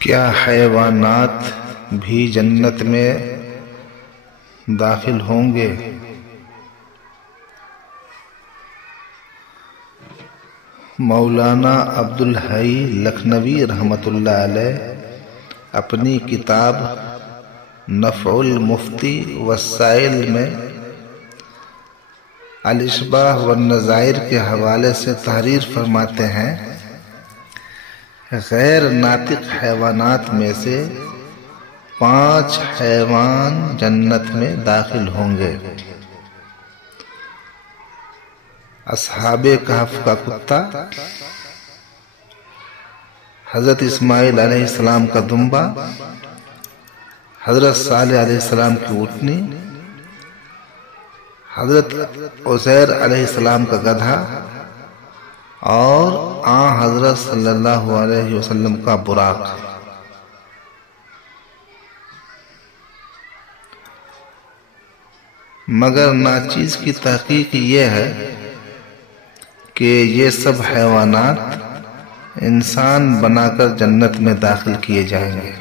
کیا حیوانات بھی جنت میں داخل ہوں گے؟ مولانا عبدالحی لکھنوی رحمۃ اللہ علیہ اپنی کتاب نفع المفتی والسائل میں الاشباح والنظائر کے حوالے سے تحریر فرماتے ہیں، غیر ناطق حیوانات میں سے 5 حیوان جنت میں داخل ہوں گے۔ اصحاب کہف کا کتا، حضرت اسماعیل علیہ السلام کا دمبا، حضرت صالح علیہ السلام کی اونٹنی، حضرت عزیر علیہ السلام کا گدھا اور حضرت صلی اللہ علیہ وسلم کا براق۔ مگر ناچیز کی تحقیق یہ ہے کہ یہ سب حیوانات انسان بنا کر جنت میں داخل کیے جائیں گے۔